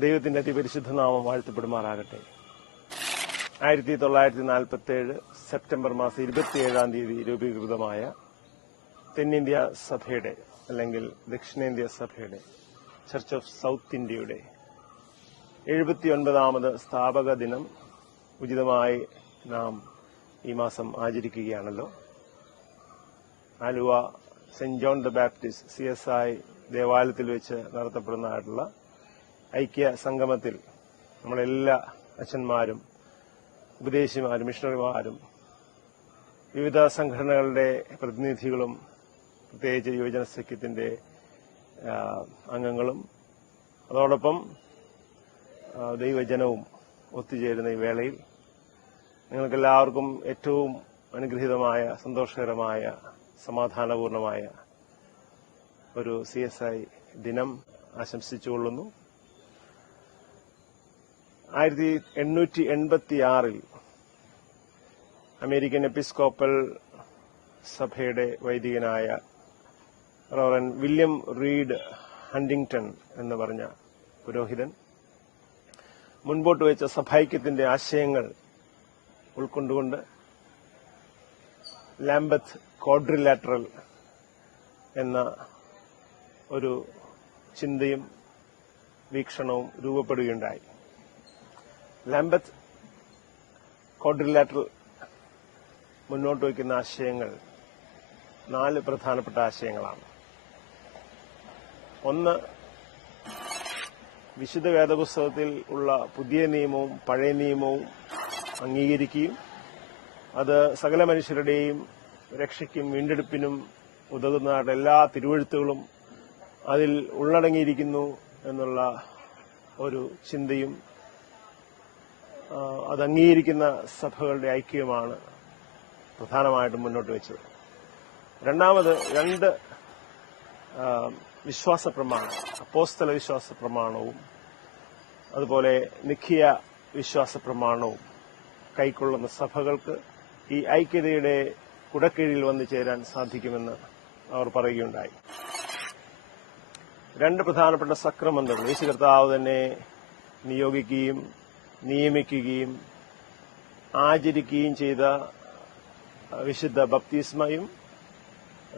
ദൈവത്തിന്റെ അതിപരിശുദ്ധ നാമം വാഴ്ത്തപ്പെടുമാറാകട്ടെ. 1947 സെപ്റ്റംബർ മാസം 27 തീയതി രൂപീകൃതമായ തെന്നിന്ത്യ സഭയുടെ അല്ലെങ്കിൽ ദക്ഷിണേന്ത്യ സഭയുടെ ചർച്ച് ഓഫ് സൗത്ത് ഇന്ത്യയുടെ 79ാമത് സ്ഥാപക ദിനം ഉചിതമായി നാം ഈ മാസം ആചരിക്കുകയാണല്ലോ. Aluva saint John the Baptist CSI ദേവാലയത്തിൽ വെച്ച് നടത്തപ്പെടുന്നതായിട്ടുള്ള ഐക്യ സംഗമത്തിൽ നമ്മളെല്ലാ അച്ഛന്മാരും ഉപദേശിമാരും മിഷണറിമാരും വിവിധ സംഘടനകളുടെ പ്രതിനിധികളും പ്രത്യേകിച്ച് യുവജന സഖ്യത്തിന്റെ അംഗങ്ങളും അതോടൊപ്പം ദൈവജനവും ഒത്തുചേരുന്ന ഈ വേളയിൽ നിങ്ങൾക്കെല്ലാവർക്കും ഏറ്റവും അനുഗ്രഹീതമായ സന്തോഷകരമായ സമാധാനപൂർണമായ ഒരു CSI ദിനം ആശംസിച്ചുകൊള്ളുന്നു. 1886 അമേരിക്കൻ എപ്പിസ്കോപ്പൽ സഭയുടെ വൈദികനായ റവറൻ വില്യം റീഡ് ഹണ്ടിങ്ടൺ എന്ന് പറഞ്ഞ പുരോഹിതൻ മുൻപോട്ട് വെച്ച സഭൈക്യത്തിന്റെ ആശയങ്ങൾ ഉൾക്കൊണ്ടുകൊണ്ട് ലാംബത്ത് ക്വാഡ്രിലാറ്ററൽ എന്ന ഒരു ചിന്തയും വീക്ഷണവും രൂപപ്പെടുകയുണ്ടായി. ലാംബത്ത് ക്വാഡ്രിലാറ്ററൽ മുന്നോട്ട് വയ്ക്കുന്ന ആശയങ്ങൾ 4 പ്രധാനപ്പെട്ട ആശയങ്ങളാണ്. ഒന്ന്, വിശുദ്ധ വേദപുസ്തകത്തിൽ ഉള്ള പുതിയ നിയമവും പഴയ നിയമവും അംഗീകരിക്കുകയും അത് സകല മനുഷ്യരുടെയും രക്ഷയ്ക്കും വീണ്ടെടുപ്പിനും ഉതകുന്ന എല്ലാ തിരുവെഴുത്തുകളും അതിൽ ഉള്ളടങ്ങിയിരിക്കുന്നു എന്നുള്ള ഒരു ചിന്തയും അത് അംഗീകരിക്കുന്ന സഭകളുടെ ഐക്യവുമാണ് പ്രധാനമായിട്ടും മുന്നോട്ട് വെച്ചത്. രണ്ടാമത് 2 വിശ്വാസ പ്രമാണം, അപ്പോസ്തല വിശ്വാസ പ്രമാണവും അതുപോലെ നിഖിയ വിശ്വാസ പ്രമാണവും കൈക്കൊള്ളുന്ന സഭകൾക്ക് ഈ ഐക്യതയുടെ കുടക്കീഴിൽ വന്നു ചേരാൻ സാധിക്കുമെന്ന് അവർ പറയുകയുണ്ടായി. 2 പ്രധാനപ്പെട്ട സക്രമന്തങ്ങൾ യേശു കർത്താവ് തന്നെ നിയോഗിക്കുകയും നിയമിക്കുകയും ആചരിക്കുകയും ചെയ്ത വിശുദ്ധ ബപ്തിസ്മയും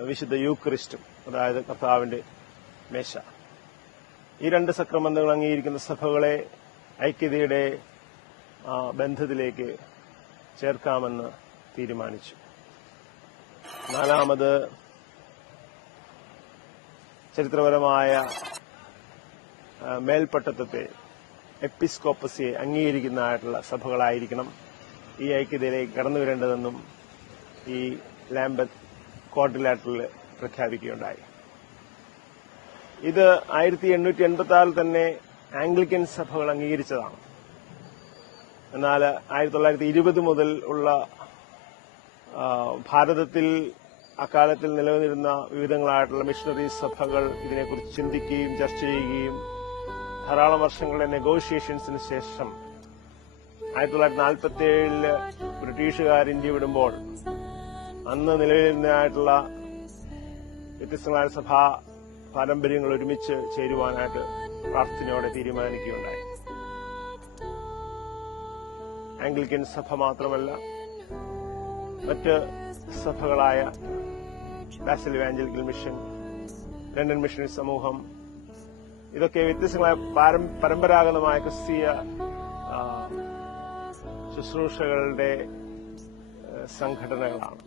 വിശുദ്ധ യൂക്രിസ്റ്റും, അതായത് കർത്താവിന്റെ മേശ, ഈ 2 സക്രമന്തങ്ങൾ അംഗീകരിക്കുന്ന സഭകളെ ഐക്യതയുടെ ബന്ധത്തിലേക്ക് ചേർക്കാമെന്ന് തീരുമാനിച്ചു. 4ാമത് ചരിത്രപരമായ മേൽപ്പട്ടത്വത്തെ എപ്പിസ്കോപ്പസിയെ അംഗീകരിക്കുന്നതായിട്ടുള്ള സഭകളായിരിക്കണം ഈ ഐക്യതയിലേക്ക് കടന്നുവരേണ്ടതെന്നും ഈ ലാംബത്ത് ക്വാഡ്രിലാറ്ററൽ പ്രഖ്യാപിക്കുകയുണ്ടായി. ഇത് 1886 തന്നെ ആംഗ്ലിക്കൻ സഭകൾ അംഗീകരിച്ചതാണ്. എന്നാൽ 1920 മുതൽ ഉള്ള ഭാരതത്തിൽ അക്കാലത്തിൽ നിലനിന്നിരുന്ന വിവിധങ്ങളായിട്ടുള്ള മിഷണറി സഭകൾ ഇതിനെക്കുറിച്ച് ചിന്തിക്കുകയും ചർച്ച ചെയ്യുകയും ധാരാളം വർഷങ്ങളുടെ നെഗോഷിയേഷൻസിന് ശേഷം 1947 ബ്രിട്ടീഷുകാർ ഇന്ത്യ വിടുമ്പോൾ അന്ന് നിലവിലിരുന്നതായിട്ടുള്ള വ്യത്യസ്തങ്ങളായ സഭാ പാരമ്പര്യങ്ങൾ ഒരുമിച്ച് ചേരുവാനായിട്ട് പ്രാർത്ഥനയോടെ തീരുമാനിക്കുകയുണ്ടായി. ആംഗ്ലിക്കൻ സഭ മാത്രമല്ല, മറ്റ് സഭകളായ Basel evangelical mission, London missionary സമൂഹം, ഇതൊക്കെ വ്യത്യസ്തങ്ങളായ പരമ്പരാഗതമായ ക്രിസ്തീയ ശുശ്രൂഷകളുടെ സംഘടനകളാണ്.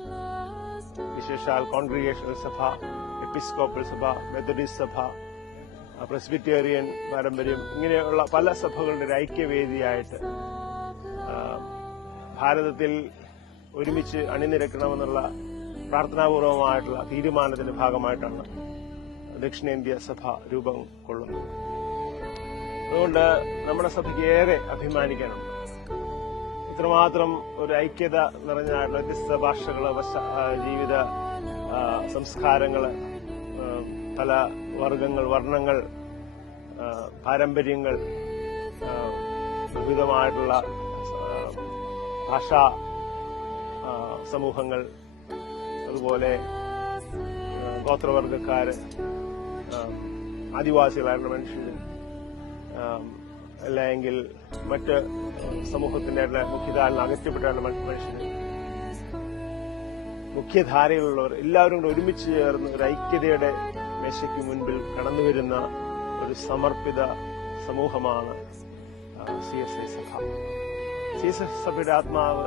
വിശേഷാൽ കോൺഗ്രിഗേഷണൽ സഭ, എപ്പിസ്കോപ്പൽ സഭ, മെത്തഡിസ്റ്റ് സഭ, പ്രസ്ബിറ്റേറിയൻ പാരമ്പര്യം, ഇങ്ങനെയുള്ള പല സഭകളുടെ ഒരു ഐക്യവേദിയായിട്ട് ഭാരതത്തിൽ ഒരുമിച്ച് അണിനിരക്കണമെന്നുള്ള പ്രാർത്ഥനാപൂർവമായിട്ടുള്ള തീരുമാനത്തിന്റെ ഭാഗമായിട്ടാണ് ദക്ഷിണേന്ത്യ സഭ രൂപം കൊള്ളുന്നത്. അതുകൊണ്ട് നമ്മുടെ സഭയ്ക്ക് ഏറെ അഭിമാനിക്കാനുണ്ട്. ഇത്രമാത്രം ഒരു ഐക്യത നിറഞ്ഞായിട്ടുള്ള വ്യത്യസ്ത ഭാഷകള്, ജീവിത സംസ്കാരങ്ങള്, പല വർഗങ്ങൾ, വർണ്ണങ്ങൾ, പാരമ്പര്യങ്ങൾ, വിവിധമായിട്ടുള്ള ഭാഷാ സമൂഹങ്ങൾ, അതുപോലെ ഗോത്രവർഗക്കാര്, ആദിവാസികളായിട്ടുള്ള മനുഷ്യർ, അല്ലെങ്കിൽ മറ്റ് സമൂഹത്തിന്റെ മുഖ്യധാരയിൽ അകറ്റപ്പെട്ടാണ് മനുഷ്യന് മുഖ്യധാരയിലുള്ളവർ എല്ലാവരും കൂടെ ഒരുമിച്ച് ചേർന്ന് ഒരു ഐക്യതയുടെ മേശയ്ക്ക് മുൻപിൽ കടന്നുവരുന്ന ഒരു സമർപ്പിത സമൂഹമാണ് CSI സഭ. CSI സഭയുടെ ആത്മാവ്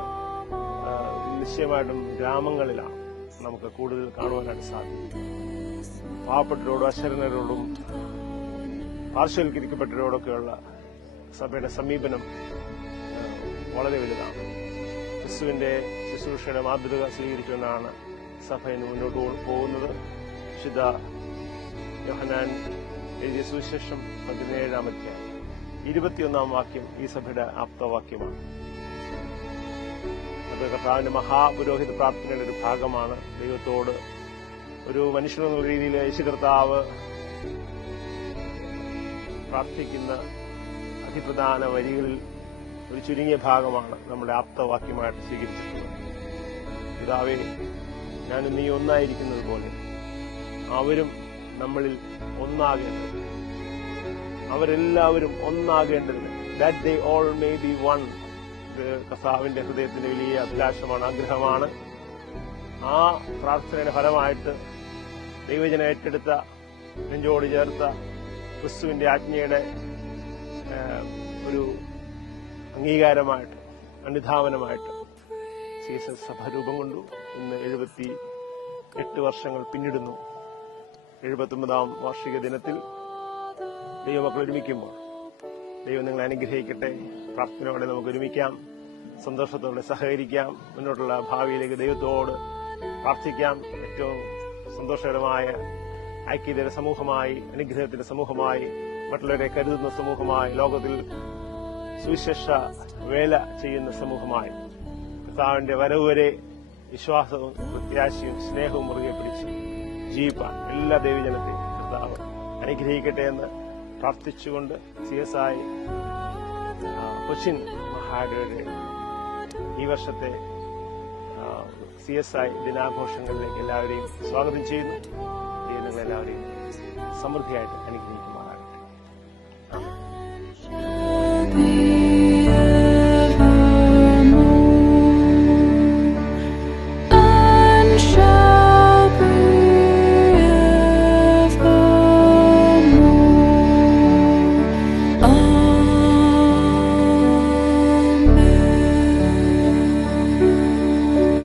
നിശ്ചയമായിട്ടും ഗ്രാമങ്ങളിലാണ് നമുക്ക് കൂടുതൽ കാണുവാനായിട്ട് സാധിക്കും. പാവപ്പെട്ടവരോടും അശരണരോടും പാർശ്വവൽക്കരിക്കപ്പെട്ടവരോടൊക്കെയുള്ള സഭയുടെ സമീപനം വളരെ വലുതാണ്. ക്രിസ്തുവിന്റെ ശുശ്രൂഷയുടെ മാതൃക സ്വീകരിച്ചുകൊണ്ടാണ് സഭ ഇന്ന് മുന്നോട്ട് പോകുന്നത്. വിശുദ്ധ യോഹന്നാൻ എഴുതിയ സുവിശേഷം 17-ാം അധ്യായം 21-ാം വാക്യം ഈ സഭയുടെ ആപ്തവാക്യമാണ്. അത് കർത്താവിന്റെ മഹാപുരോഹിത പ്രാർത്ഥനയുടെ ഒരു ഭാഗമാണ്. ദൈവത്തോട് ഒരു മനുഷ്യനെന്ന രീതിയിൽ യേശു കർത്താവ് പ്രാർത്ഥിക്കുന്ന അതിപ്രധാന വരികളിൽ ഒരു ചുരുങ്ങിയ ഭാഗമാണ് നമ്മുടെ ആപ്തവാക്യമായിട്ട് സ്വീകരിച്ചിട്ടുള്ളത്. പിതാവേ, ഞാനും നീ ഒന്നായിരിക്കുന്നത് പോലെ അവരും നമ്മളിൽ ഒന്നാകേണ്ടത്, അവരെല്ലാവരും ഒന്നാകേണ്ടതിന്, that they all may be one. ഇത് കർത്താവിന്റെ ഹൃദയത്തിന്റെ വലിയ അഭിലാഷമാണ്, ആഗ്രഹമാണ്. ആ പ്രാർത്ഥനയുടെ ഫലമായിട്ട് ദൈവജനം ഏറ്റെടുത്ത, നെഞ്ചോട് ചേർത്ത ക്രിസ്തുവിന്റെ ആജ്ഞയുടെ ഒരു അംഗീകാരമായിട്ട്, അനുധാവനമായിട്ട് CSI സഭ രൂപം കൊണ്ടു. ഇന്ന് 78 വർഷങ്ങൾ പിന്നിടുന്നു. 79-ാം വാർഷിക ദിനത്തിൽ ദൈവമക്കൾ ഒരുമിക്കുമ്പോൾ ദൈവം നിങ്ങളെ അനുഗ്രഹിക്കട്ടെ. പ്രാർത്ഥനയോടെ നമുക്ക് ഒരുമിക്കാം, സന്തോഷത്തോടെ സഹകരിക്കാം, മുന്നോട്ടുള്ള ഭാവിയിലേക്ക് ദൈവത്തോട് പ്രാർത്ഥിക്കാം. ഏറ്റവും സന്തോഷകരമായ ഐക്യതയുടെ സമൂഹമായി, അനുഗ്രഹത്തിന്റെ സമൂഹമായി, മറ്റുള്ളവരെ കരുതുന്ന സമൂഹമായി, ലോകത്തിൽ സുവിശേഷ വേല ചെയ്യുന്ന സമൂഹമായി, കർത്താവിന്റെ വരവ് വരെ വിശ്വാസവും പ്രത്യാശയും സ്നേഹവും മുറുകെ പിടിച്ച് ജീവിപ്പാൻ എല്ലാ ദൈവജനത്തെയും കർത്താവ് അനുഗ്രഹിക്കട്ടെ എന്ന് പ്രാർത്ഥിച്ചുകൊണ്ട് CSI കൊച്ചിൻ മഹാഡയുടെ ഈ വർഷത്തെ CSI ദിനാഘോഷങ്ങളിലേക്ക് എല്ലാവരെയും സ്വാഗതം ചെയ്യുന്നു. നിങ്ങളെല്ലാവരെയും സമൃദ്ധിയായിട്ട് അനുഗ്രഹിക്കും.